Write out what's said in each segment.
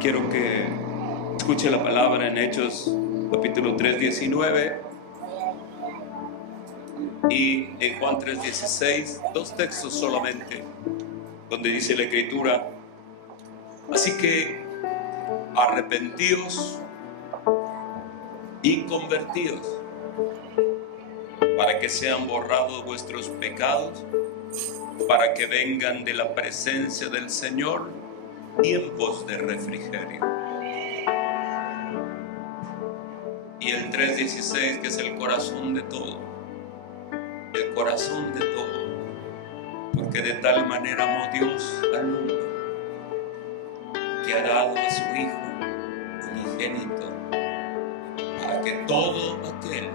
quiero que escuche la palabra en Hechos capítulo 3, 19 y en Juan 3, 16, dos textos solamente, donde dice la Escritura: así que arrepentíos y convertíos, para que sean borrados vuestros pecados, para que vengan de la presencia del Señor tiempos de refrigerio. Y el 3:16, que es el corazón de todo, el corazón de todo, porque de tal manera amó Dios al mundo, que ha dado a su Hijo unigénito, para que todo aquel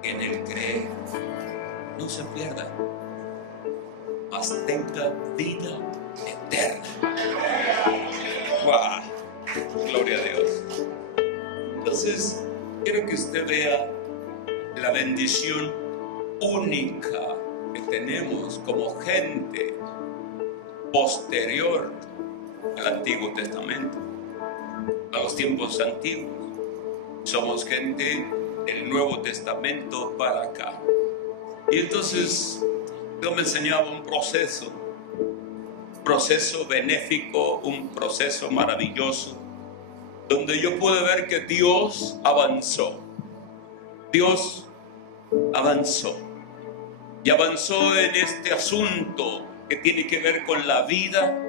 que en él cree no se pierda, mas tenga vida eterna. ¡Wow! Gloria a Dios. Entonces, quiero que usted vea la bendición única que tenemos como gente posterior al Antiguo Testamento, a los tiempos antiguos. Somos gente del Nuevo Testamento para acá. Y entonces Dios me enseñaba un proceso benéfico, un proceso maravilloso, donde yo pude ver que Dios avanzó. Dios avanzó. Y avanzó en este asunto que tiene que ver con la vida,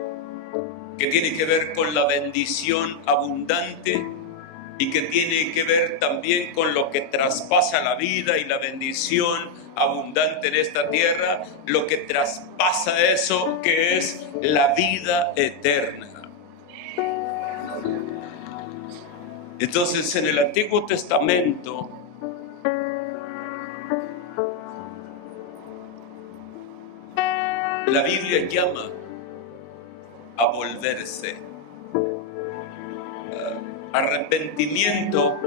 que tiene que ver con la bendición abundante y que tiene que ver también con lo que traspasa la vida y la bendición abundante en esta tierra, lo que traspasa eso, que es la vida eterna. Entonces, en el Antiguo Testamento, la Biblia llama a volverse. Arrepentimiento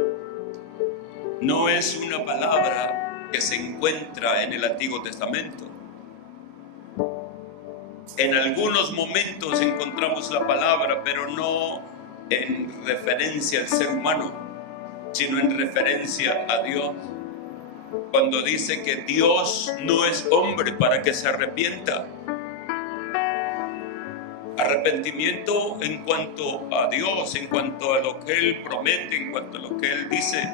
no es una palabra que se encuentra en el Antiguo Testamento. En algunos momentos encontramos la palabra, pero no en referencia al ser humano, sino en referencia a Dios. Cuando dice que Dios no es hombre para que se arrepienta. Arrepentimiento en cuanto a Dios, en cuanto a lo que Él promete, en cuanto a lo que Él dice.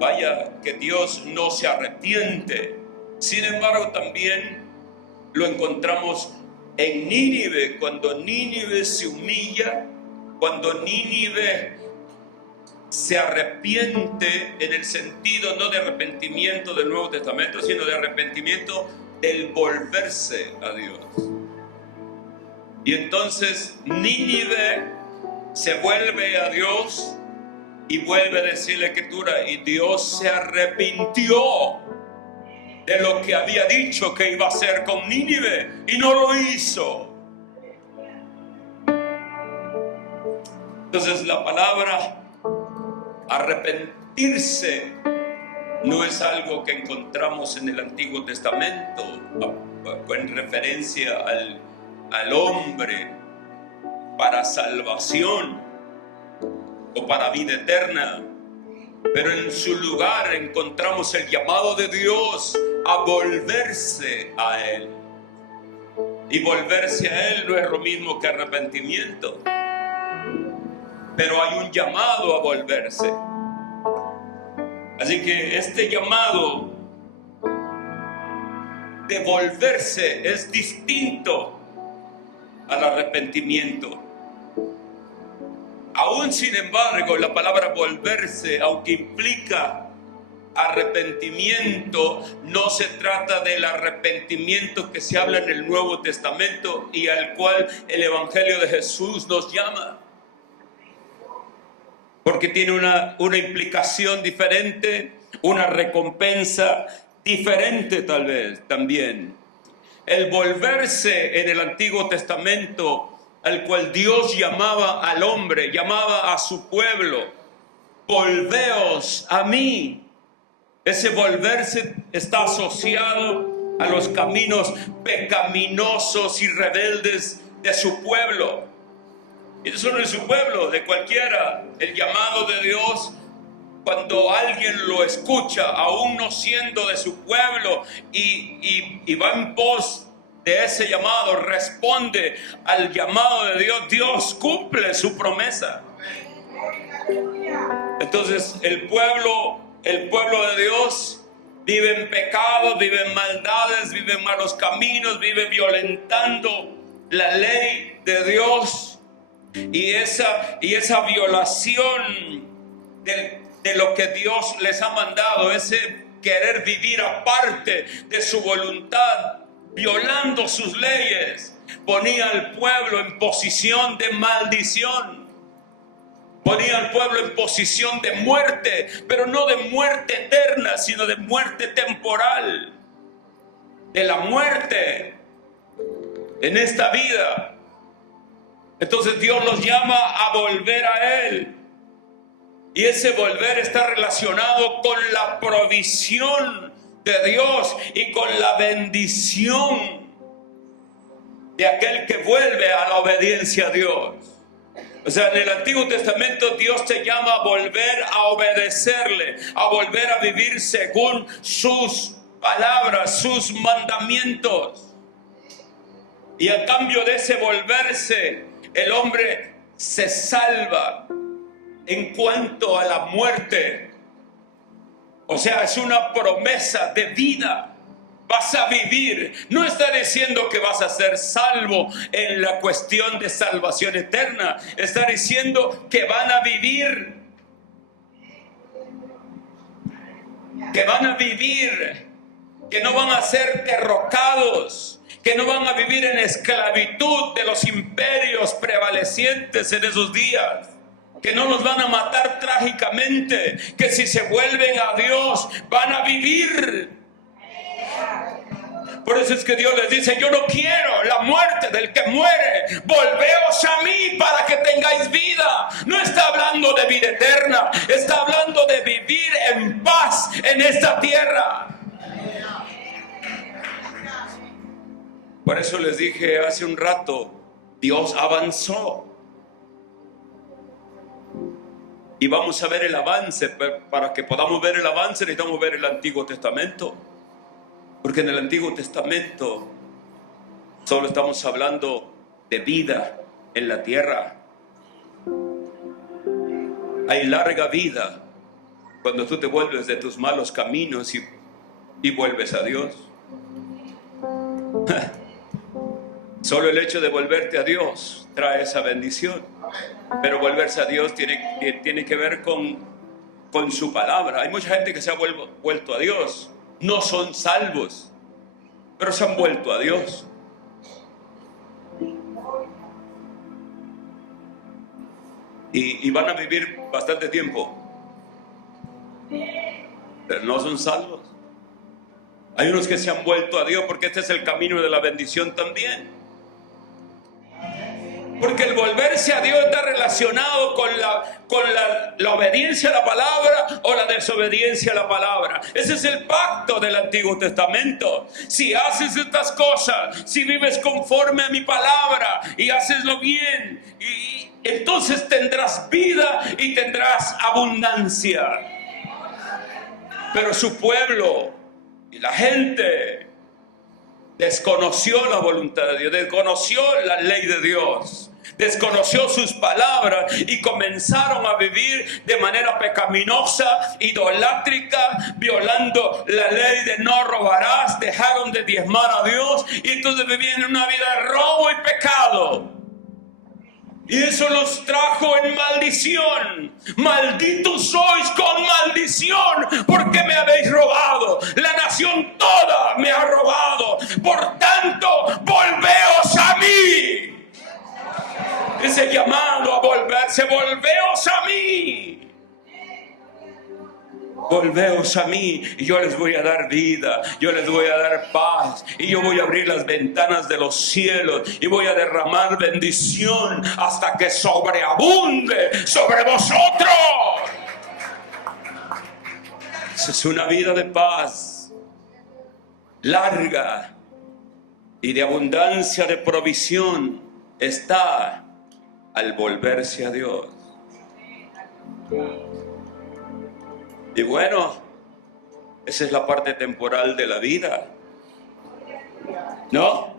Vaya, que Dios no se arrepiente. Sin embargo, también lo encontramos en Nínive, cuando Nínive se humilla, cuando Nínive se arrepiente, en el sentido no de arrepentimiento del Nuevo Testamento, sino de arrepentimiento del volverse a Dios. Y entonces Nínive se vuelve a Dios y vuelve a decir la Escritura, y Dios se arrepintió de lo que había dicho que iba a hacer con Nínive y no lo hizo. Entonces la palabra arrepentirse no es algo que encontramos en el Antiguo Testamento en referencia al hombre para salvación o para vida eterna, pero en su lugar encontramos el llamado de Dios a volverse a Él. Y volverse a Él no es lo mismo que arrepentimiento, pero hay un llamado a volverse. Así que este llamado de volverse es distinto al arrepentimiento. Aún sin embargo, la palabra volverse, aunque implica arrepentimiento, no se trata del arrepentimiento que se habla en el Nuevo Testamento y al cual el Evangelio de Jesús nos llama, porque tiene una implicación diferente, una recompensa diferente tal vez también. El volverse en el Antiguo Testamento, al cual Dios llamaba al hombre, llamaba a su pueblo, volveos a mí. Ese volverse está asociado a los caminos pecaminosos y rebeldes de su pueblo. Y eso no es su pueblo, de cualquiera. El llamado de Dios, cuando alguien lo escucha, aún no siendo de su pueblo, y va en pos de ese llamado, responde al llamado de Dios, Dios cumple su promesa. Entonces el pueblo de Dios vive en pecado, vive en maldades, vive en malos caminos, vive violentando la ley de Dios. Y esa violación de lo que Dios les ha mandado, ese querer vivir aparte de su voluntad, violando sus leyes, ponía al pueblo en posición de maldición. Ponía al pueblo en posición de muerte, pero no de muerte eterna, sino de muerte temporal. De la muerte en esta vida. Entonces Dios los llama a volver a Él. Y ese volver está relacionado con la provisión de Dios y con la bendición de aquel que vuelve a la obediencia a Dios. O sea, en el Antiguo Testamento Dios te llama a volver a obedecerle, a volver a vivir según sus palabras, sus mandamientos. Y a cambio de ese volverse, el hombre se salva en cuanto a la muerte. O sea, es una promesa de vida. Vas a vivir. No está diciendo que vas a ser salvo en la cuestión de salvación eterna. Está diciendo que van a vivir. Que van a vivir. Que no van a ser derrocados. Que no van a vivir en esclavitud de los imperios prevalecientes en esos días. Que no los van a matar trágicamente. Que si se vuelven a Dios van a vivir. Por eso es que Dios les dice: yo no quiero la muerte del que muere, volveos a mí para que tengáis vida. No está hablando de vida eterna, está hablando de vivir en paz en esta tierra. Por eso les dije hace un rato, Dios avanzó. Y vamos a ver el avance. Para que podamos ver el avance necesitamos ver el Antiguo Testamento. Porque en el Antiguo Testamento solo estamos hablando de vida en la tierra. Hay larga vida cuando tú te vuelves de tus malos caminos y vuelves a Dios. Solo el hecho de volverte a Dios trae esa bendición. Pero volverse a Dios tiene que ver con su palabra. Hay mucha gente que se ha vuelto a Dios. No son salvos, pero se han vuelto a Dios. Y van a vivir bastante tiempo, pero no son salvos. Hay unos que se han vuelto a Dios porque este es el camino de la bendición también. Porque el volverse a Dios está relacionado con la obediencia a la palabra o la desobediencia a la palabra. Ese es el pacto del Antiguo Testamento. Si haces estas cosas, si vives conforme a mi palabra y haceslo bien, y entonces tendrás vida y tendrás abundancia. Pero su pueblo y la gente desconoció la voluntad de Dios, desconoció la ley de Dios, desconoció sus palabras y comenzaron a vivir de manera pecaminosa, idolátrica, violando la ley de no robarás. Dejaron de diezmar a Dios y entonces vivían una vida de robo y pecado. Y eso los trajo en maldición. Malditos sois con maldición, porque me habéis robado. La nación toda me ha robado. Por tanto, volveos a mí. Ese llamado a volverse, volveos a mí. Volveos a mí y yo les voy a dar vida, yo les voy a dar paz, y yo voy a abrir las ventanas de los cielos y voy a derramar bendición hasta que sobreabunde sobre vosotros. Esa es una vida de paz larga y de abundancia de provisión está al volverse a Dios. Y bueno, esa es la parte temporal de la vida, ¿no?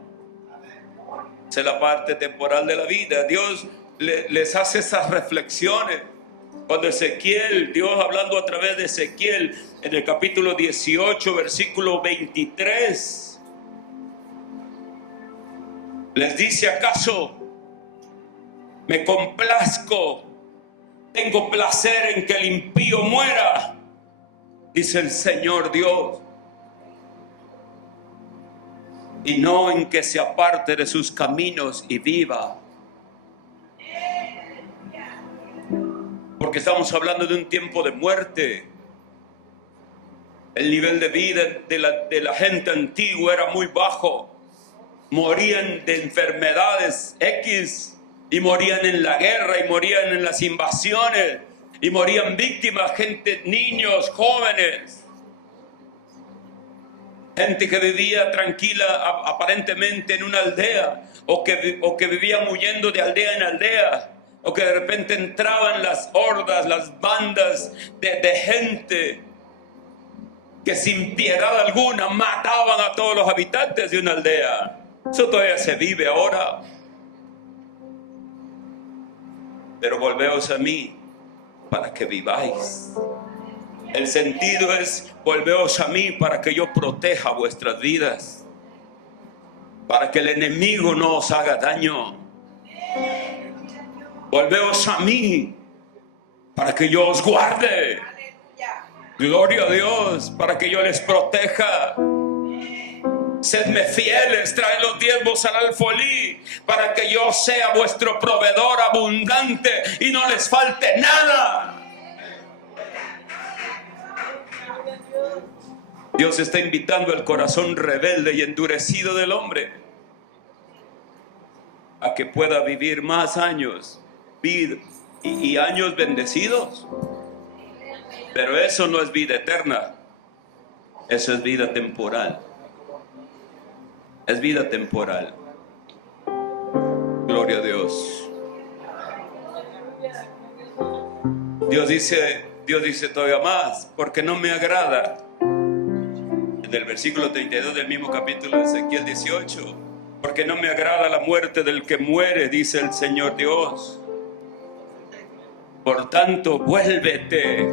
Esa es la parte temporal de la vida. Dios les hace esas reflexiones. Cuando Ezequiel, Dios hablando a través de Ezequiel, en el capítulo 18, versículo 23, les dice: ¿acaso me complazco, tengo placer en que el impío muera? Dice el Señor Dios, y no en que se aparte de sus caminos y viva. Porque estamos hablando de un tiempo de muerte. El nivel de vida de la gente antigua era muy bajo. Morían de enfermedades X, y morían en la guerra, y morían en las invasiones, y morían víctimas, gente, niños, jóvenes. Gente que vivía tranquila aparentemente en una aldea, o que vivían huyendo de aldea en aldea, o que de repente entraban las hordas, las bandas de gente que sin piedad alguna mataban a todos los habitantes de una aldea. Eso todavía se vive ahora. Pero volveos a mí para que viváis. El sentido es: volveos a mí para que yo proteja vuestras vidas, para que el enemigo no os haga daño. Volveos a mí para que yo os guarde. Gloria a Dios, para que yo les proteja. Sedme fieles, traed los diezmos al alfolí, para que yo sea vuestro proveedor abundante y no les falte nada. Dios está invitando al corazón rebelde y endurecido del hombre a que pueda vivir más años y años bendecidos. Pero eso no es vida eterna, eso es vida temporal. Es vida temporal. Gloria a Dios. Dios dice todavía más: porque no me agrada. En el versículo 32 del mismo capítulo de Ezequiel 18: porque no me agrada la muerte del que muere, dice el Señor Dios. Por tanto, vuélvete.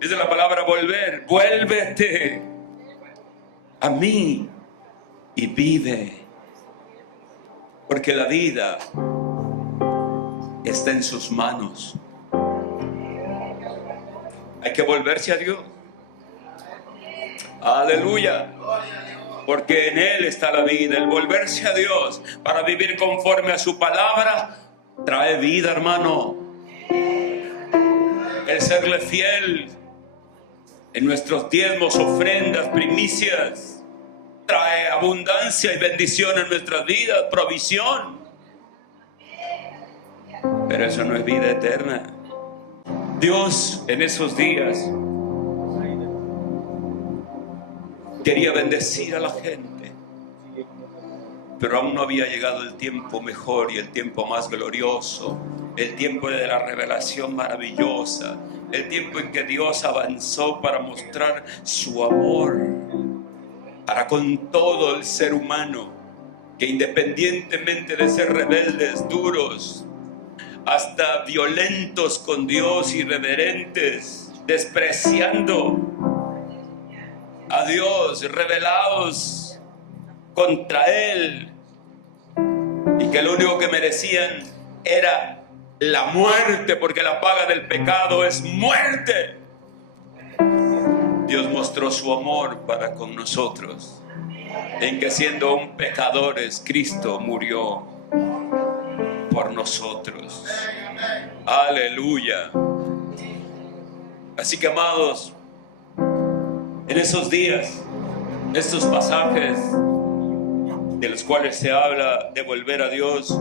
Dice la palabra volver. Vuélvete a mí y vive. Porque la vida está en sus manos. Hay que volverse a Dios. Aleluya. Porque en Él está la vida. El volverse a Dios para vivir conforme a su palabra trae vida, hermano. El serle fiel en nuestros diezmos, ofrendas, primicias, trae abundancia y bendición en nuestras vidas, provisión. Pero eso no es vida eterna. Dios en esos días quería bendecir a la gente, pero aún no había llegado el tiempo mejor y el tiempo más glorioso, el tiempo de la revelación maravillosa, el tiempo en que Dios avanzó para mostrar su amor para con todo el ser humano, que independientemente de ser rebeldes, duros, hasta violentos con Dios, irreverentes, despreciando a Dios, rebelados contra Él, y que lo único que merecían era la muerte, porque la paga del pecado es muerte. Dios mostró su amor para con nosotros, en que siendo aún pecadores, Cristo murió por nosotros. Aleluya. Así que, amados, en esos días, estos pasajes de los cuales se habla de volver a Dios,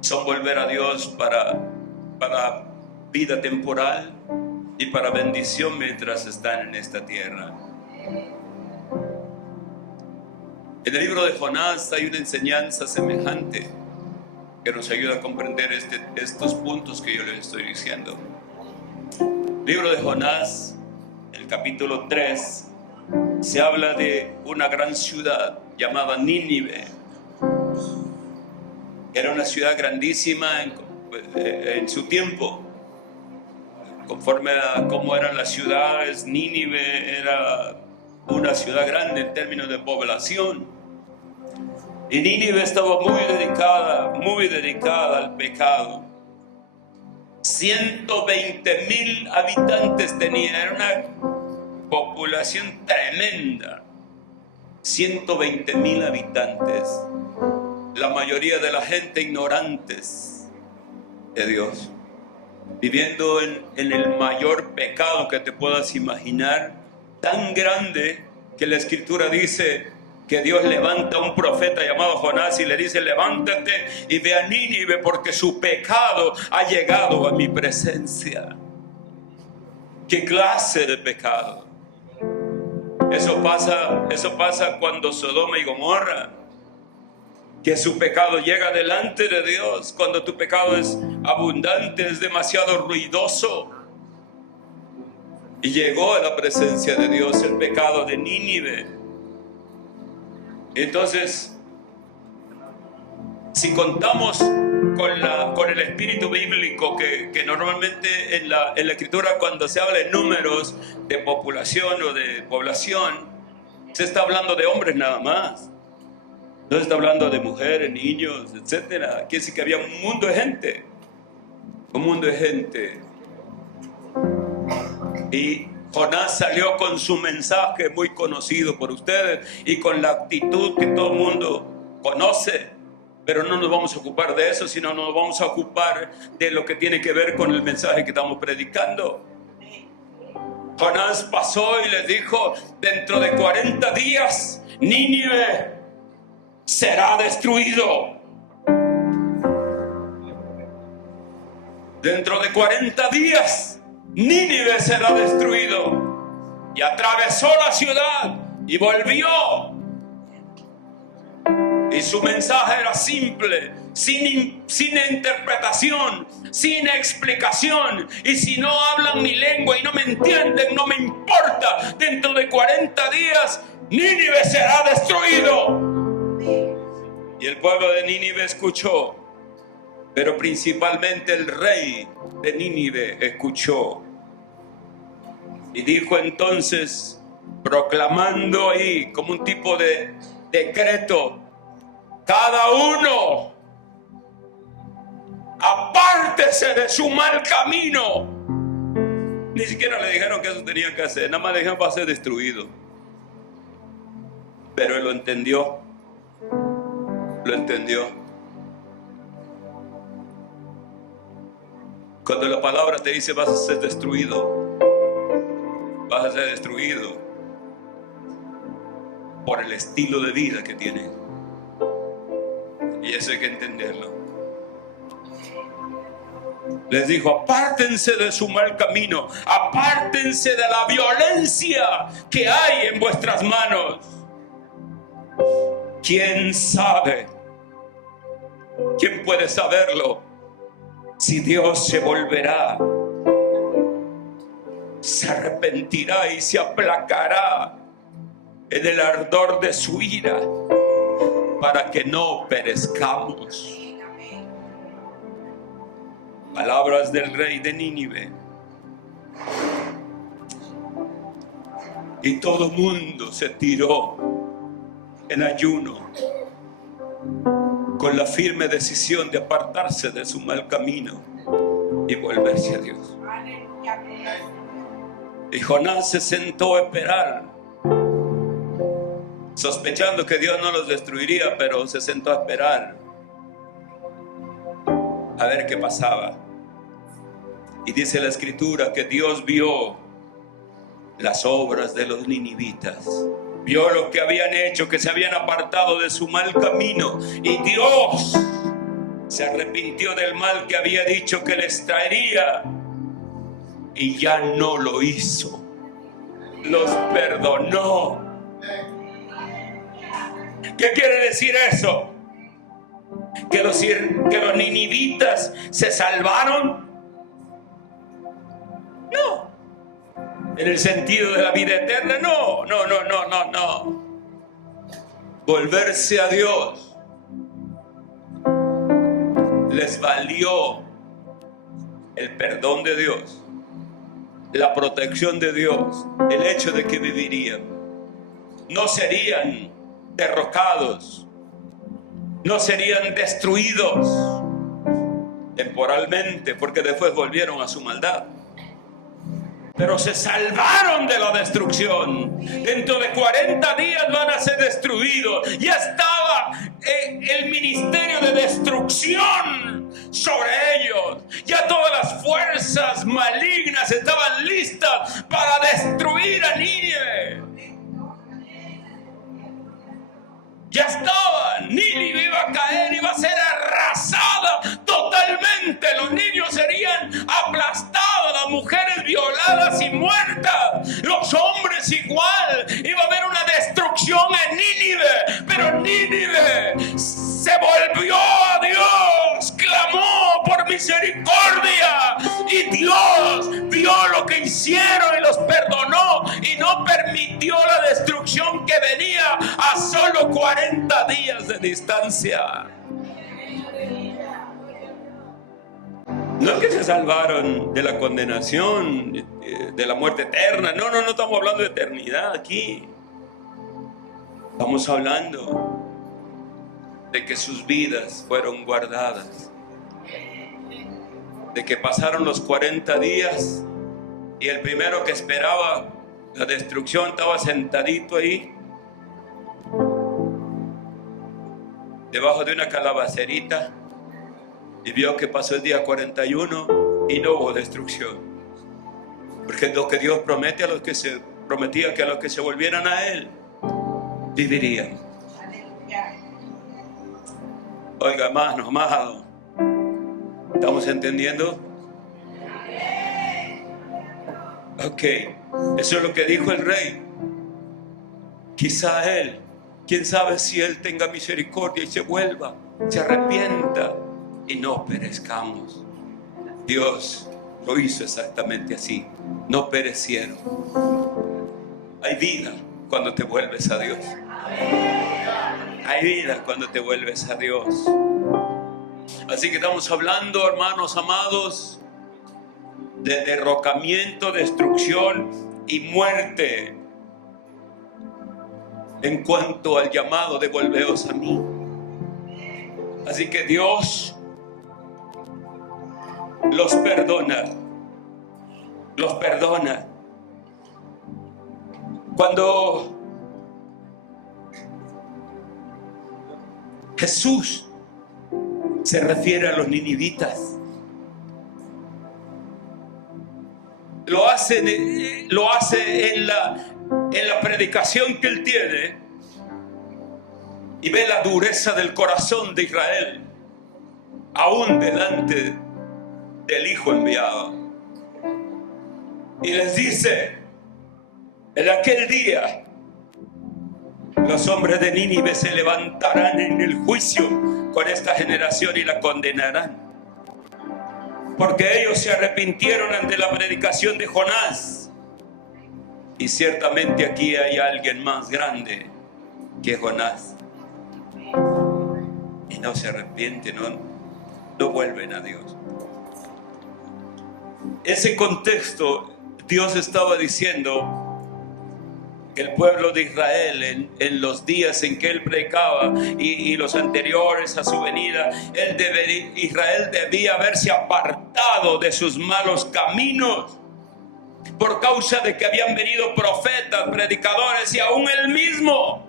son volver a Dios para vida temporal y para bendición mientras están en esta tierra. En el libro de Jonás hay una enseñanza semejante. que nos ayuda a comprender estos puntos que yo les estoy diciendo. Libro de Jonás, el capítulo 3, se habla de una gran ciudad llamada Nínive. Era una ciudad grandísima en su tiempo. Conforme a cómo eran las ciudades, Nínive era una ciudad grande en términos de población. Y Nínive estaba muy dedicada al pecado. 120,000 habitantes tenía, era una población tremenda. 120,000 habitantes. La mayoría de la gente ignorantes de Dios, viviendo en el mayor pecado que te puedas imaginar, tan grande que la Escritura dice que Dios levanta a un profeta llamado Jonás y le dice: levántate y ve a Nínive porque su pecado ha llegado a mi presencia. ¿Qué clase de pecado? Eso pasa cuando Sodoma y Gomorra, que su pecado llega delante de Dios. Cuando tu pecado es abundante, es demasiado ruidoso. Y llegó a la presencia de Dios el pecado de Nínive. Entonces, si contamos con el espíritu bíblico que normalmente en la Escritura, cuando se habla de números de población o de población, se está hablando de hombres nada más. No se está hablando de mujeres, niños, etc. Quiere decir que había un mundo de gente. Un mundo de gente. Y Jonás salió con su mensaje muy conocido por ustedes y con la actitud que todo el mundo conoce. Pero no nos vamos a ocupar de eso, sino nos vamos a ocupar de lo que tiene que ver con el mensaje que estamos predicando. Jonás pasó y les dijo: dentro de 40 días, Nínive será destruido. Dentro de 40 días, Nínive será destruido. Y atravesó la ciudad y volvió. Y su mensaje era simple, sin interpretación, sin explicación. Y si no hablan mi lengua y no me entienden, no me importa. Dentro de 40 días, Nínive será destruido. Y el pueblo de Nínive escuchó, pero principalmente el rey de Nínive escuchó. Y dijo entonces, proclamando ahí como un tipo de decreto: cada uno apártese de su mal camino. Ni siquiera le dijeron que eso tenía que hacer, nada más le dijeron: va a ser destruido. Pero él lo entendió. Lo entendió. Cuando la palabra te dice: vas a ser destruido, vas a ser destruido por el estilo de vida que tienes. Y eso hay que entenderlo. Les dijo: apártense de su mal camino, apártense de la violencia que hay en vuestras manos. ¿Quién sabe? ¿Quién puede saberlo? Si Dios se volverá, se arrepentirá y se aplacará en el ardor de su ira para que no perezcamos. Palabras del rey de Nínive. Y todo mundo se tiró en ayuno, con la firme decisión de apartarse de su mal camino y volverse a Dios. Y Jonás se sentó a esperar, sospechando que Dios no los destruiría, pero se sentó a esperar a ver qué pasaba. Y dice la Escritura que Dios vio las obras de los ninivitas, vio lo que habían hecho, que se habían apartado de su mal camino, y Dios se arrepintió del mal que había dicho que les traería, y ya no lo hizo, los perdonó. ¿Qué quiere decir eso? que los ninivitas se salvaron? No. En el sentido de la vida eterna, no. Volverse a Dios les valió el perdón de Dios, la protección de Dios, el hecho de que vivirían. No serían derrocados, no serían destruidos temporalmente, porque después volvieron a su maldad. Pero se salvaron de la destrucción. Dentro de 40 días van a ser destruidos. Ya estaba el ministerio de destrucción sobre ellos. Ya todas las fuerzas malignas estaban listas para destruir a Nínive. Ya estaban. Nínive iba a caer, iba a ser arrasada totalmente. Los niños serían aplastados, las mujeres violadas y muertas, los hombres igual. Iba a haber una destrucción en Nínive, pero Nínive se volvió a Dios, clamó por misericordia y Dios vio lo que hicieron y los perdonó y no permitió la destrucción que venía a solo 40 días de distancia. No es que se salvaron de la condenación, de la muerte eterna. No estamos hablando de eternidad aquí. Estamos hablando de que sus vidas fueron guardadas, de que pasaron los 40 días y el primero que esperaba la destrucción estaba sentadito ahí debajo de una calabacerita y vio que pasó el día 41 y no hubo destrucción, porque lo que Dios promete a los que se prometía, que a los que se volvieran a Él vivirían. Oiga, hermano, amado, ¿estamos entendiendo? Ok, eso es lo que dijo el rey. Quizá Él, quién sabe si Él tenga misericordia y se vuelva, se arrepienta y no perezcamos. Dios lo hizo exactamente así, no perecieron. Hay vida cuando te vuelves a Dios. Hay vida cuando te vuelves a Dios. Así que estamos hablando, hermanos amados, de derrocamiento, destrucción y muerte en cuanto al llamado de volveos a mí. Así que Dios los perdona. Los perdona. Cuando Jesús se refiere a los ninivitas, lo hace en la predicación que él tiene, y ve la dureza del corazón de Israel aún delante del Hijo enviado, y les dice: en aquel día los hombres de Nínive se levantarán en el juicio con esta generación y la condenarán, porque ellos se arrepintieron ante la predicación de Jonás. Y ciertamente aquí hay alguien más grande que Jonás, y no se arrepienten, no vuelven a Dios. Ese contexto, Dios estaba diciendo que el pueblo de Israel en los días en que él predicaba y los anteriores a su venida, Israel debía haberse apartado de sus malos caminos por causa de que habían venido profetas, predicadores y aún él mismo,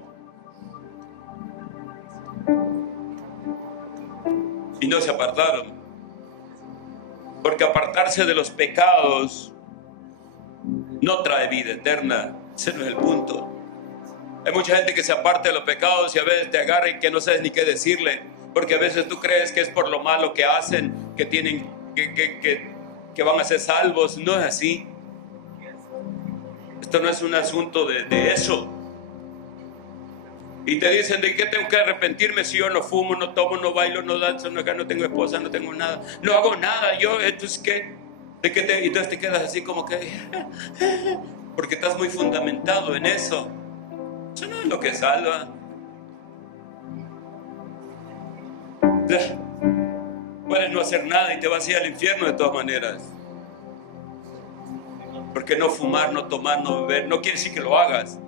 y no se apartaron, porque apartarse de los pecados no trae vida eterna. Ese no es el punto. Hay mucha gente que se aparta de los pecados y a veces te agarra y que no sabes ni qué decirle, porque a veces tú crees que es por lo malo que hacen, que tienen que van a ser salvos. No es así. Esto no es un asunto de eso. Y te dicen, ¿de qué tengo que arrepentirme si yo no fumo, no tomo, no bailo, no danzo, no tengo esposa, no tengo nada, no hago nada? Yo, entonces, ¿qué? ¿De qué te? Y entonces te quedas así como que... Porque estás muy fundamentado en eso. Eso no es lo que salva. Puedes no hacer nada y te vas a ir al infierno de todas maneras. Porque no fumar, no tomar, no beber, no quiere decir que lo hagas.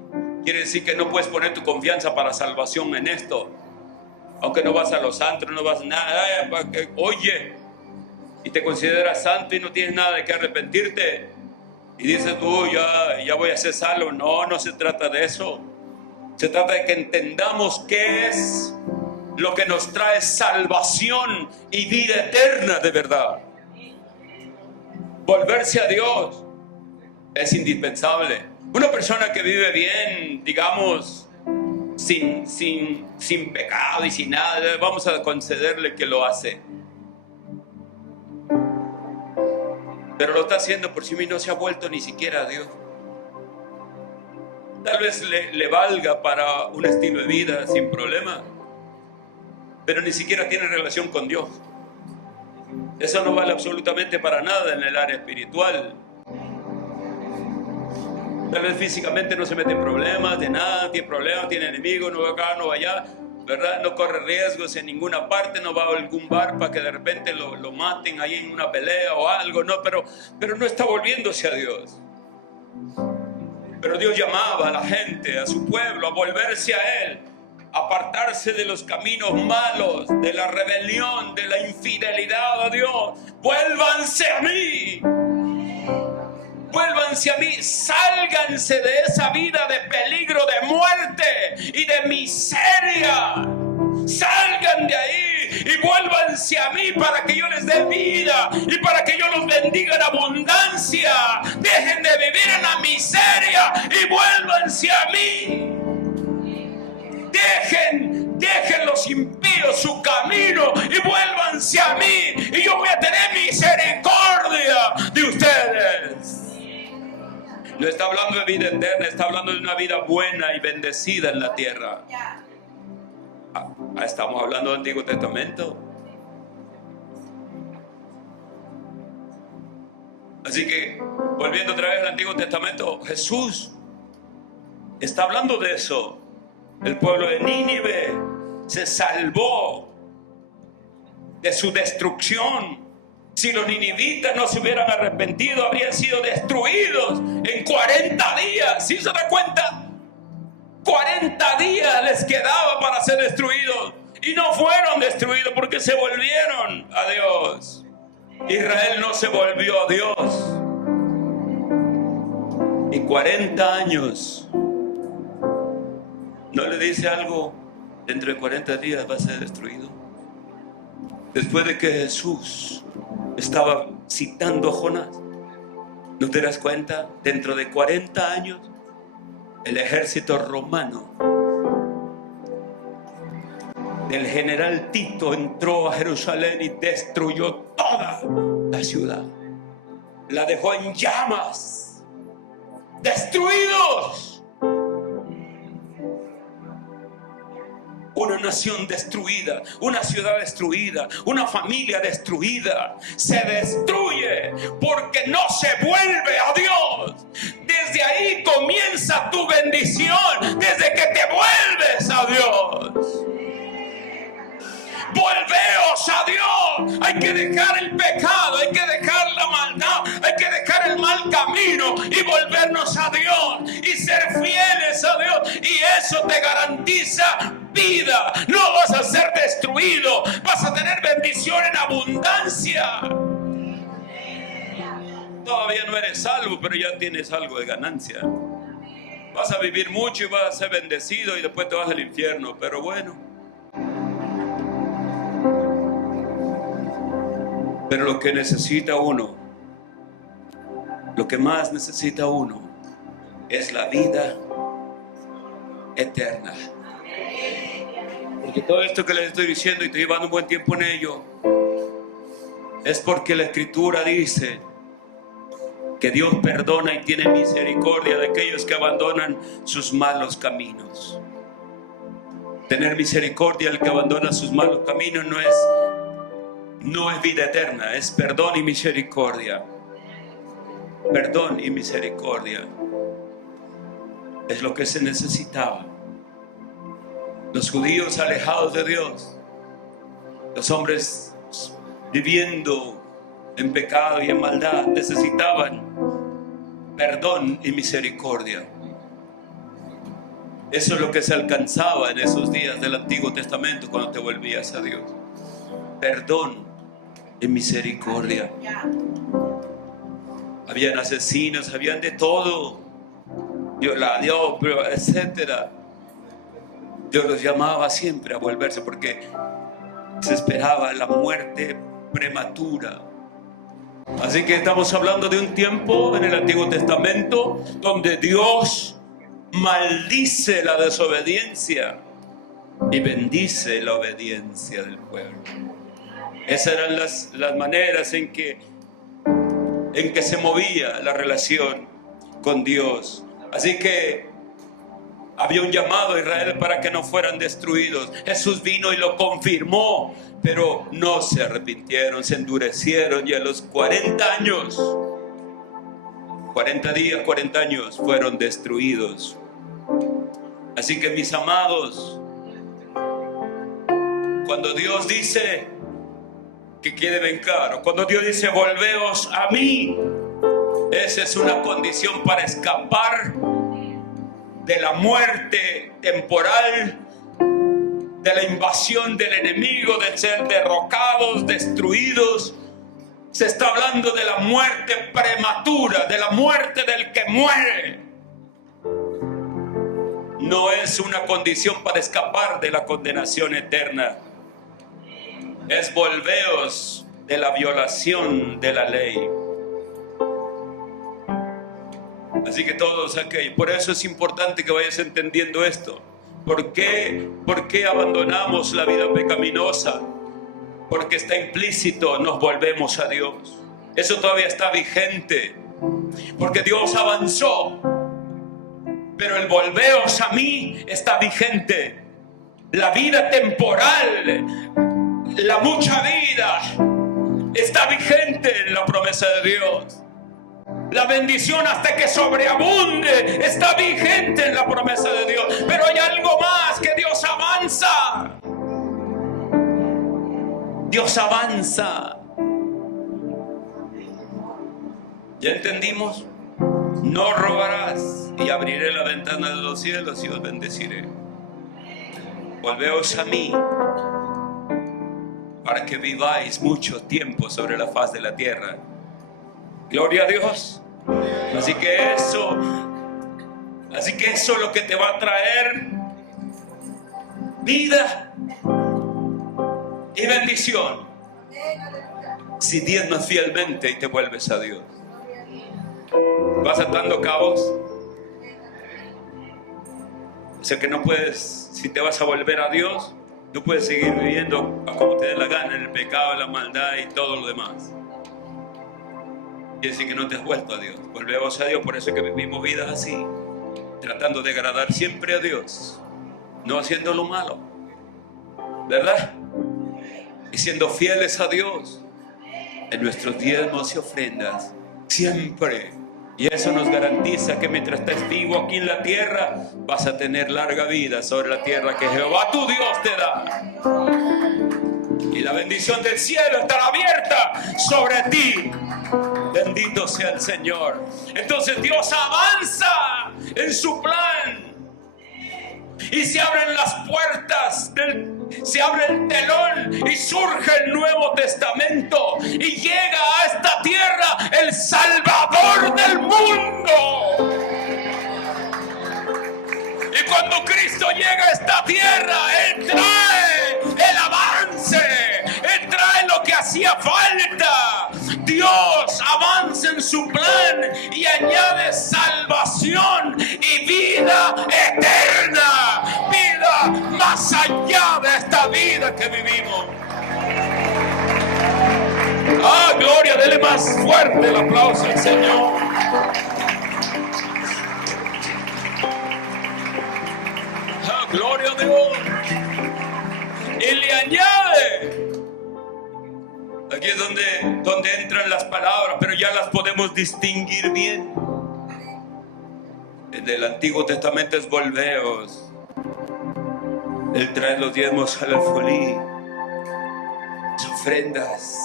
Quiere decir que no puedes poner tu confianza para salvación en esto. Aunque no vas a los santos, no vas a nada. Oye, y te consideras santo y no tienes nada de qué arrepentirte. Y dices tú, ya voy a ser salvo. No, no se trata de eso. Se trata de que entendamos qué es lo que nos trae salvación y vida eterna de verdad. Volverse a Dios es indispensable. Una persona que vive bien, digamos, sin pecado y sin nada, vamos a concederle que lo hace. Pero lo está haciendo por sí mismo, no se ha vuelto ni siquiera a Dios. Tal vez le valga para un estilo de vida sin problema, pero ni siquiera tiene relación con Dios. Eso no vale absolutamente para nada en el área espiritual. Tal vez físicamente no se mete en problemas, de nada, tiene problemas, tiene enemigos, no va acá, no va allá, ¿verdad? No corre riesgos en ninguna parte, no va a algún bar para que de repente lo maten ahí en una pelea o algo, no, pero no está volviéndose a Dios. Pero Dios llamaba a la gente, a su pueblo, a volverse a Él, a apartarse de los caminos malos, de la rebelión, de la infidelidad a Dios. ¡Vuélvanse a mí! Vuélvanse a mí, sálganse de esa vida de peligro, de muerte y de miseria. Salgan de ahí y vuélvanse a mí para que yo les dé vida y para que yo los bendiga en abundancia. Dejen de vivir en la miseria y vuélvanse a mí. Dejen los impíos su camino y vuélvanse a mí y yo voy a tener misericordia de ustedes. No está hablando de vida eterna, está hablando de una vida buena y bendecida en la tierra. Estamos hablando del Antiguo Testamento. Así que, volviendo otra vez al Antiguo Testamento, Jesús está hablando de eso. El pueblo de Nínive se salvó de su destrucción. Si los ninivitas no se hubieran arrepentido, habrían sido destruidos en 40 días. ¿Sí se da cuenta? 40 días les quedaba para ser destruidos. Y no fueron destruidos porque se volvieron a Dios. Israel no se volvió a Dios. Y 40 años. ¿No le dice algo? Dentro de 40 días va a ser destruido. Después de que Jesús estaba citando a Jonás, ¿no te das cuenta? Dentro de 40 años, el ejército romano del general Tito entró a Jerusalén y destruyó toda la ciudad. La dejó en llamas. ¡Destruidos! Una nación destruida, una ciudad destruida, una familia destruida, se destruye porque no se vuelve a Dios. Desde ahí comienza tu bendición, desde que te vuelves a Dios. Volveos a Dios. Hay que dejar el pecado, hay que dejar la maldad, hay que dejar el mal camino y volvernos a Dios y ser fieles a Dios, y eso te garantiza vida. No vas a ser destruido, vas a tener bendición en abundancia. Todavía no eres salvo, pero ya tienes algo de ganancia. Vas a vivir mucho y vas a ser bendecido y después te vas al infierno, pero bueno. Pero lo que necesita uno, lo que más necesita uno, es la vida eterna. Porque todo esto que les estoy diciendo y estoy llevando un buen tiempo en ello, es porque la Escritura dice que Dios perdona y tiene misericordia de aquellos que abandonan sus malos caminos. Tener misericordia al que abandona sus malos caminos no es vida eterna, es perdón y misericordia. Perdón y misericordia es lo que se necesitaba. Los judíos alejados de Dios, los hombres viviendo en pecado y en maldad, necesitaban perdón y misericordia. Eso es lo que se alcanzaba en esos días del Antiguo Testamento cuando te volvías a Dios. Perdón y misericordia. Habían asesinos, habían de todo, violados, etcétera. Dios los llamaba siempre a volverse porque se esperaba la muerte prematura. Así que estamos hablando de un tiempo en el Antiguo Testamento donde Dios maldice la desobediencia y bendice la obediencia del pueblo. Esas eran las maneras en que se movía la relación con Dios. Así que había un llamado a Israel para que no fueran destruidos. Jesús vino y lo confirmó, pero no se arrepintieron, se endurecieron y a los 40 años, 40 días, 40 años fueron destruidos. Así que mis amados, cuando Dios dice que quiere vengar, o cuando Dios dice volveos a mí, esa es una condición para escapar de la muerte temporal, de la invasión del enemigo, de ser derrocados, destruidos. Se está hablando de la muerte prematura, de la muerte del que muere. No es una condición para escapar de la condenación eterna. Es volveos de la violación de la ley. Así que todos aquellos, por eso es importante que vayas entendiendo esto. ¿Por qué abandonamos la vida pecaminosa? Porque está implícito, nos volvemos a Dios. Eso todavía está vigente. Porque Dios avanzó. Pero el volveos a mí está vigente. La vida temporal, la mucha vida, está vigente en la promesa de Dios. La bendición hasta que sobreabunde está vigente en la promesa de Dios. Pero hay algo más, que Dios avanza. Dios avanza. ¿Ya entendimos? No robarás, y abriré la ventana de los cielos y os bendeciré. Volveos a mí para que viváis mucho tiempo sobre la faz de la tierra. Gloria a Dios. Así que eso es lo que te va a traer vida y bendición. Si diezmas fielmente y te vuelves a Dios. Vas atando cabos. O sea que no puedes, si te vas a volver a Dios, no puedes seguir viviendo como te dé la gana en el pecado, la maldad y todo lo demás. Quiere decir que no te has vuelto a Dios. Volvemos a Dios, por eso es que vivimos vidas así, tratando de agradar siempre a Dios, no haciendo lo malo, ¿verdad? Y siendo fieles a Dios en nuestros diezmos y ofrendas, siempre. Y eso nos garantiza que mientras estés vivo aquí en la tierra, vas a tener larga vida sobre la tierra que Jehová tu Dios te da. Y la bendición del cielo estará abierta sobre ti. Bendito sea el Señor. Entonces Dios avanza en su plan. Y se abren las puertas, se abre el telón y surge el Nuevo Testamento. Y llega a esta tierra el Salvador del mundo. Y cuando Cristo llega a esta tierra, Él trae el avance. Él trae lo que hacía falta. Dios avanza en su plan y añade salvación y vida eterna. Vida más allá de esta vida que vivimos. ¡Ah, gloria! Dele más fuerte el aplauso al Señor. ¡Ah, gloria a Dios! y le añade. Aquí es donde entran las palabras, pero ya las podemos distinguir bien. En el Antiguo Testamento es volveos. Él trae los diezmos al alfolí, las ofrendas.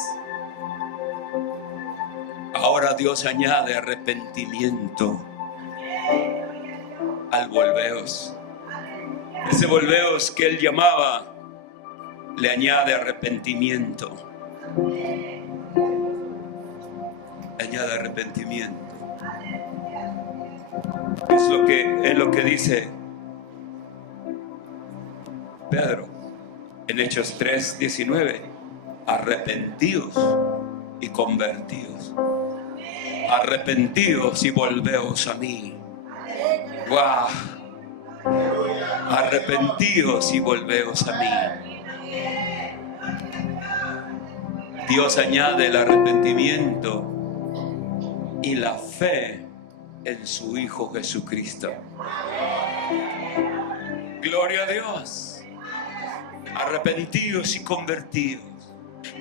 Ahora Dios añade arrepentimiento al volveos. Ese volveos que Él llamaba, le añade arrepentimiento. Le añade arrepentimiento. Es lo que dice Pedro en Hechos 3:19. Arrepentíos y convertíos. Arrepentíos y volveos a mí. ¡Wow! Arrepentíos y volveos a mí. Dios añade el arrepentimiento y la fe en su Hijo Jesucristo. Gloria a Dios. Arrepentidos y convertidos.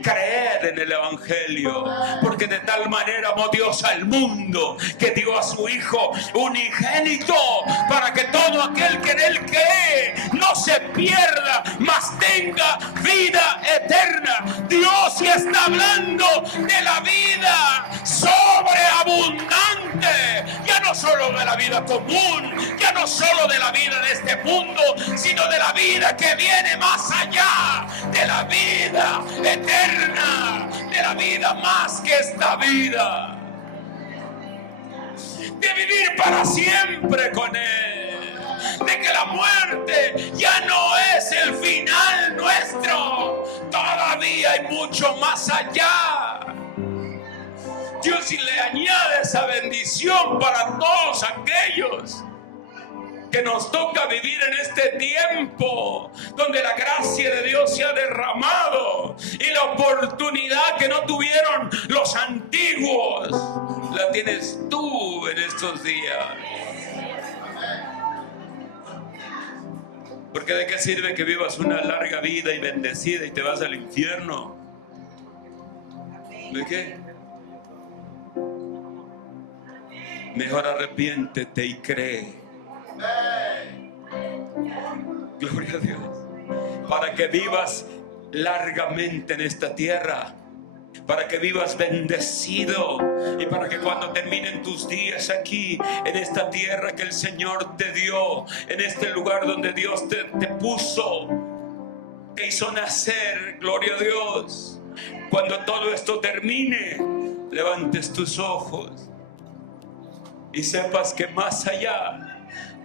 Creed en el Evangelio, porque de tal manera amó Dios al mundo que dio a su Hijo unigénito, para que todo aquel que en Él cree no se pierda, mas tenga vida eterna. Dios ya está hablando de la vida sobreabundante, ya no solo de la vida común, ya no solo de la vida de este mundo, sino de la vida que viene más allá, de la vida eterna, de la vida más que esta vida, de vivir para siempre con Él, de que la muerte ya no es el final nuestro, todavía hay mucho más allá. Dios le añade esa bendición para todos aquellos que nos toca vivir en este tiempo donde la gracia de Dios se ha derramado y la oportunidad que no tuvieron los antiguos la tienes tú en estos días. Porque ¿de qué sirve que vivas una larga vida y bendecida y te vas al infierno? ¿De qué? Mejor arrepiéntete y cree. Gloria a Dios. Para que vivas largamente en esta tierra, para que vivas bendecido y para que cuando terminen tus días aquí en esta tierra que el Señor te dio, en este lugar donde Dios te puso, te hizo nacer, gloria a Dios, cuando todo esto termine, levantes tus ojos y sepas que más allá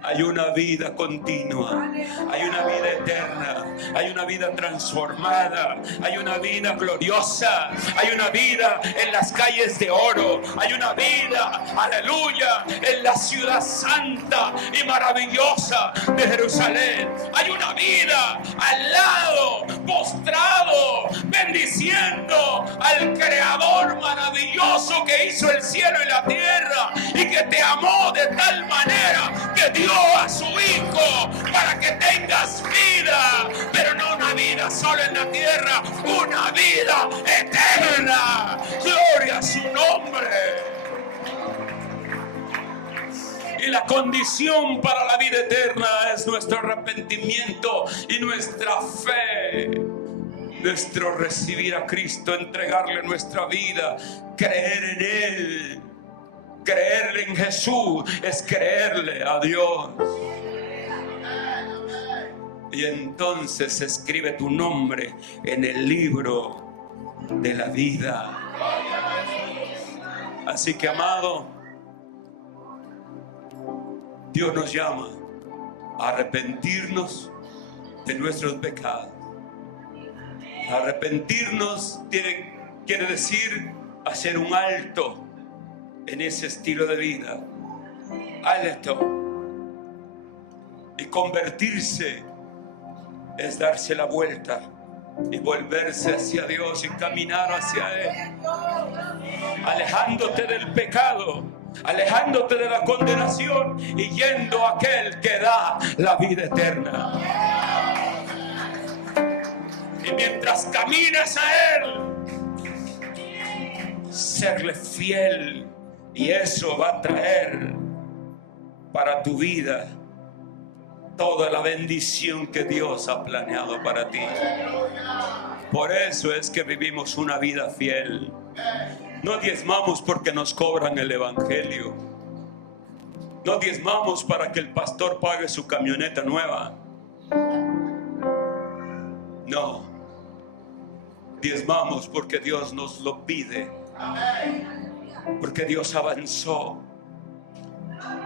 hay una vida continua, hay una vida eterna, hay una vida transformada, hay una vida gloriosa, hay una vida en las calles de oro, hay una vida, aleluya, en la ciudad santa y maravillosa de Jerusalén. Hay una vida al lado, postrado, bendiciendo al Creador maravilloso que hizo el cielo y la tierra y que te amó de tal manera que dio a su Hijo para que tengas vida, pero no una vida solo en la tierra, una vida eterna. Gloria a su nombre. Y la condición para la vida eterna es nuestro arrepentimiento y nuestra fe, nuestro recibir a Cristo, entregarle nuestra vida, creer en Él. Creerle en Jesús es creerle a Dios. Y entonces se escribe tu nombre en el libro de la vida. Así que, amado, Dios nos llama a arrepentirnos de nuestros pecados. Arrepentirnos quiere decir hacer un alto en ese estilo de vida, alto. Y convertirse es darse la vuelta y volverse hacia Dios y caminar hacia Él, alejándote del pecado, alejándote de la condenación y yendo a aquel que da la vida eterna. Y mientras caminas a Él, serle fiel, y eso va a traer para tu vida toda la bendición que Dios ha planeado para ti. Por eso es que vivimos una vida fiel. No diezmamos porque nos cobran el evangelio. No diezmamos para que el pastor pague su camioneta nueva. No. Diezmamos porque Dios nos lo pide. Porque Dios avanzó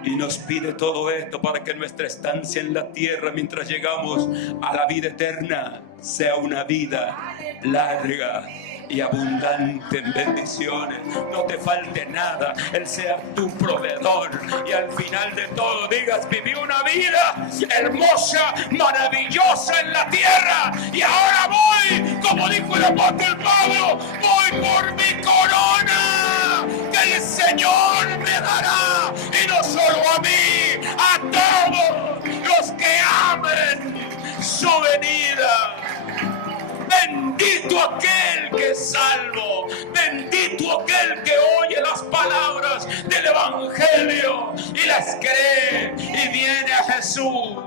y nos pide todo esto para que nuestra estancia en la tierra, mientras llegamos a la vida eterna, sea una vida larga y abundante en bendiciones. No te falte nada, Él sea tu proveedor, y al final de todo digas: viví una vida hermosa, maravillosa en la tierra, y ahora voy, como dijo el apóstol Pablo, voy por mi corona que el Señor me dará, y no solo a mí, a todos los que amen su venida. Bendito aquel que es salvo, bendito aquel que oye las palabras del evangelio y las cree y viene a Jesús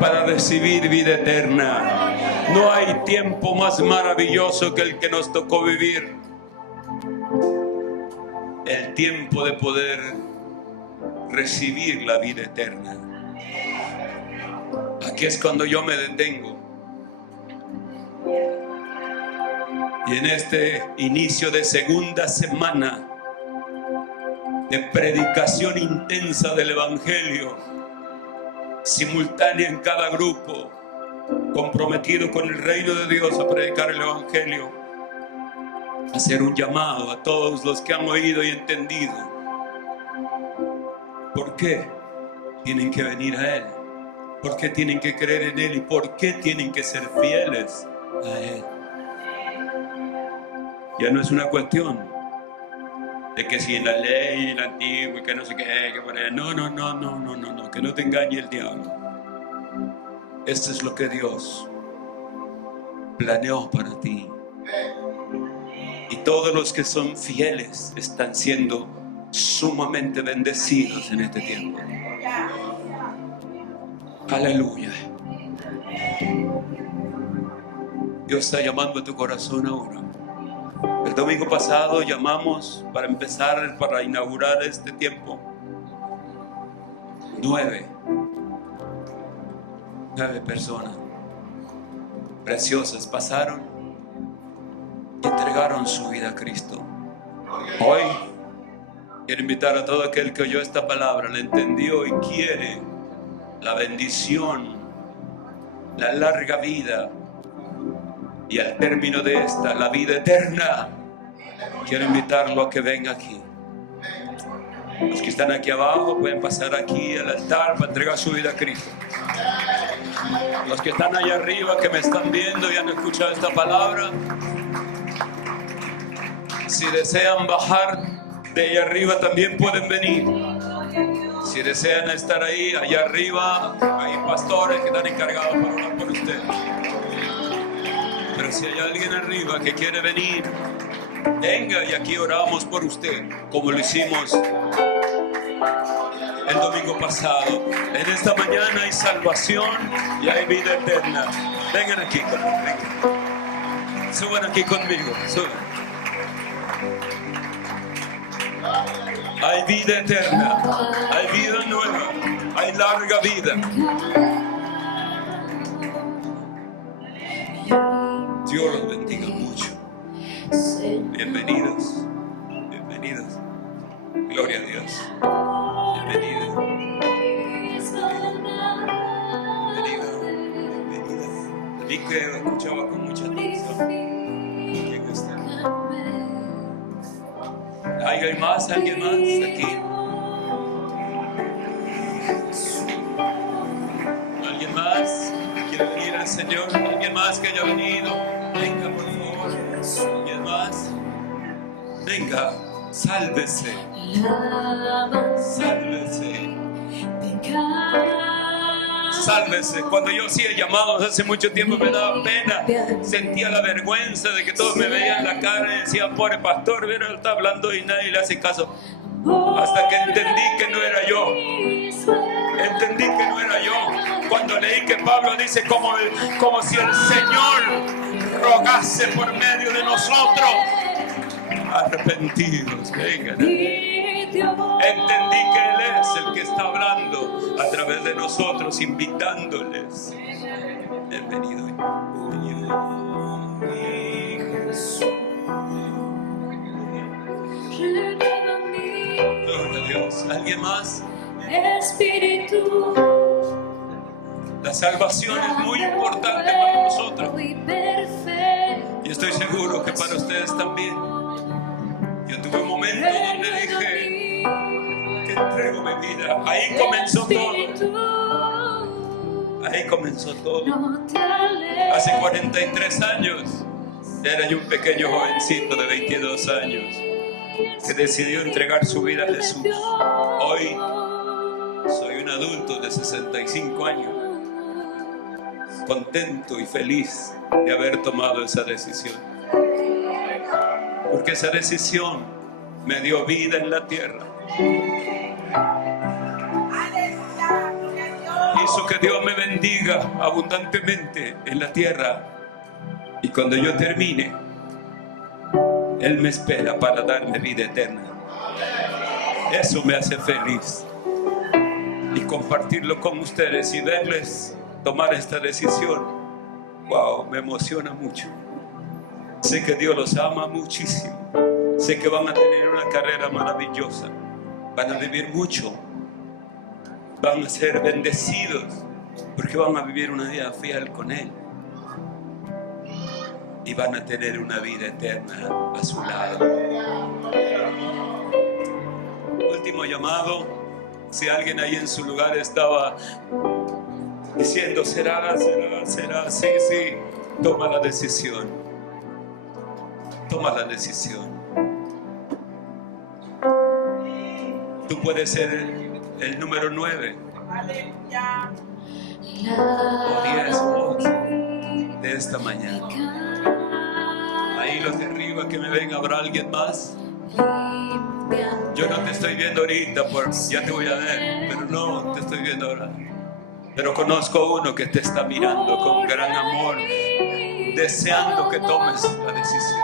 para recibir vida eterna. No hay tiempo más maravilloso que el que nos tocó vivir. El tiempo de poder recibir la vida eterna. Aquí es cuando yo me detengo. Y en este inicio de segunda semana de predicación intensa del evangelio, simultánea en cada grupo, comprometido con el reino de Dios a predicar el evangelio, hacer un llamado a todos los que han oído y entendido por qué tienen que venir a Él, por qué tienen que creer en Él y por qué tienen que ser fieles a Él. Ya no es una cuestión de que si en la ley, en la antigua, y que no sé qué, que por allá. No, que no te engañe el diablo. Esto es lo que Dios planeó para ti. Y todos los que son fieles están siendo sumamente bendecidos en este tiempo. Aleluya. Dios está llamando a tu corazón ahora. El domingo pasado llamamos para empezar, para inaugurar este tiempo, 9 personas preciosas pasaron y entregaron su vida a Cristo. Hoy quiero invitar a todo aquel que oyó esta palabra, la entendió y quiere la bendición, la larga vida, y al término de esta, la vida eterna. Quiero invitarlo a que venga aquí. Los que están aquí abajo pueden pasar aquí al altar para entregar su vida a Cristo. Los que están allá arriba, que me están viendo y han escuchado esta palabra, si desean bajar de allá arriba también pueden venir. Si desean estar ahí, allá arriba hay pastores que están encargados para orar por ustedes. Pero si hay alguien arriba que quiere venir, venga, y aquí oramos por usted, como lo hicimos el domingo pasado. En esta mañana hay salvación y hay vida eterna. Vengan aquí conmigo, vengan. Suban aquí conmigo, suban. Hay vida eterna, hay vida nueva, hay larga vida. Dios los bendiga mucho. Bienvenidos, bienvenidos. Gloria a Dios. Bienvenidos. Bienvenidos. Vi que escuchaba con mucha atención. ¿Quién está? ¿Alguien más? ¿Alguien más aquí? ¿Alguien más? ¿Quiere venir al Señor? ¿Alguien más que haya venido? Venga, por favor. ¿Alguien más? Venga, sálvese. Sálvese. Sálvese. Cuando yo hacía llamados hace mucho tiempo me daba pena, sentía la vergüenza de que todos me veían la cara y decían, pobre pastor, mira, él está hablando y nadie le hace caso. Hasta que entendí que no era yo. Entendí que no era yo. Cuando leí que Pablo dice como si el Señor rogase por medio de nosotros. Arrepentidos, vengan. Entendí que Él es el que está hablando a través de nosotros, invitándoles. Bienvenido. Gloria a Dios. ¿Alguien más? Espíritu. La salvación es muy importante para nosotros. Y estoy seguro que para ustedes también. Yo tuve un momento donde dije que entrego mi vida. Ahí comenzó todo. Ahí comenzó todo. Hace 43 años era yo un pequeño jovencito de 22 años que decidió entregar su vida a Jesús. Hoy soy un adulto de 65 años, contento y feliz de haber tomado esa decisión. Porque esa decisión me dio vida en la tierra. Hizo que Dios me bendiga abundantemente en la tierra. Y cuando yo termine, Él me espera para darme vida eterna. Eso me hace feliz. Y compartirlo con ustedes y verles tomar esta decisión, wow, me emociona mucho. Sé que Dios los ama muchísimo. Sé que van a tener una carrera maravillosa. Van a vivir mucho. Van a ser bendecidos porque van a vivir una vida fiel con Él. Y van a tener una vida eterna a su lado. Último llamado. Si alguien ahí en su lugar estaba diciendo, será, sí, toma la decisión. Toma la decisión. Tú puedes ser el número 9 o 10 o 11 de esta mañana. Ahí los de arriba que me ven, ¿habrá alguien más? Yo no te estoy viendo ahorita, ya te voy a ver, pero no te estoy viendo ahora. Pero conozco a uno que te está mirando con gran amor, deseando que tomes la decisión.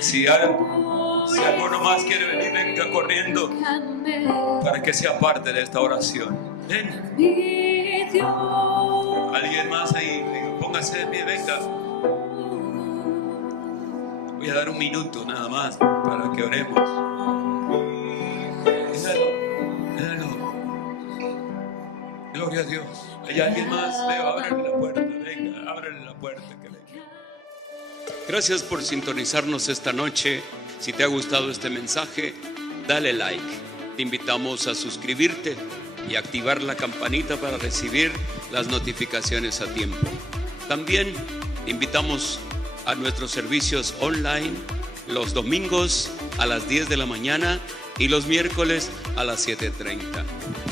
Si alguno más quiere venir, venga corriendo para que sea parte de esta oración. Ven. Alguien más ahí, póngase de pie, venga. Voy a dar un minuto nada más para que oremos. Déjalo. Gloria a Dios. ¿Hay alguien más? Veo, ábrele la puerta. Venga, ábrele la puerta que le quiero. Gracias por sintonizarnos esta noche. Si te ha gustado este mensaje, dale like. Te invitamos a suscribirte y activar la campanita para recibir las notificaciones a tiempo. También invitamos a nuestros servicios online los domingos a las 10 de la mañana y los miércoles a las 7:30.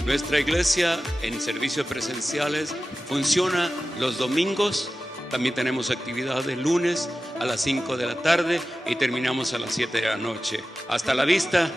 Nuestra iglesia en servicios presenciales funciona los domingos. También tenemos actividades lunes a las 5 de la tarde y terminamos a las 7 de la noche. Hasta la vista.